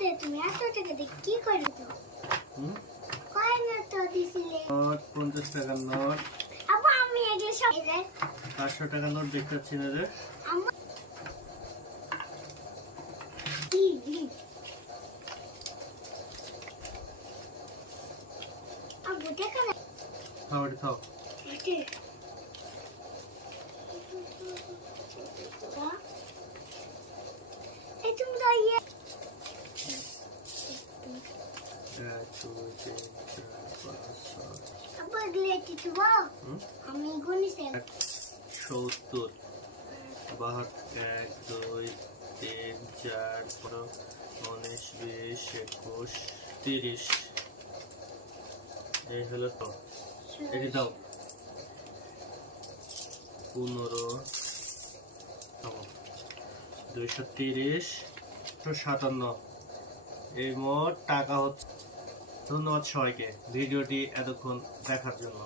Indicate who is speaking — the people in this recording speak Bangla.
Speaker 1: রে তুমি এত টাকা দিয়ে কি করে তো কয় না তো দিছিলে
Speaker 2: নোট পঞ্চাশ টাকার নোট।
Speaker 1: আপু আমি এগুলো সব এই যে
Speaker 2: টাকার নোট দেখতে পাচ্ছি না
Speaker 1: না
Speaker 2: খাও। এটা খাও
Speaker 1: এই তুমি তো ইয়ে
Speaker 2: সত্তর। বাহাত্তর, এক, দুই, তিন, চার, পনেরো, উনিশ, বিশ, একুশ, তিরিশ। এই হলো তো। এটি দাও। পনেরো। দুইশো তিরিশ। সাতান্ন। এই মোট টাকা হচ্ছে ধন্যবাদ সবাইকে ভিডিওটি এতক্ষণ দেখার জন্য।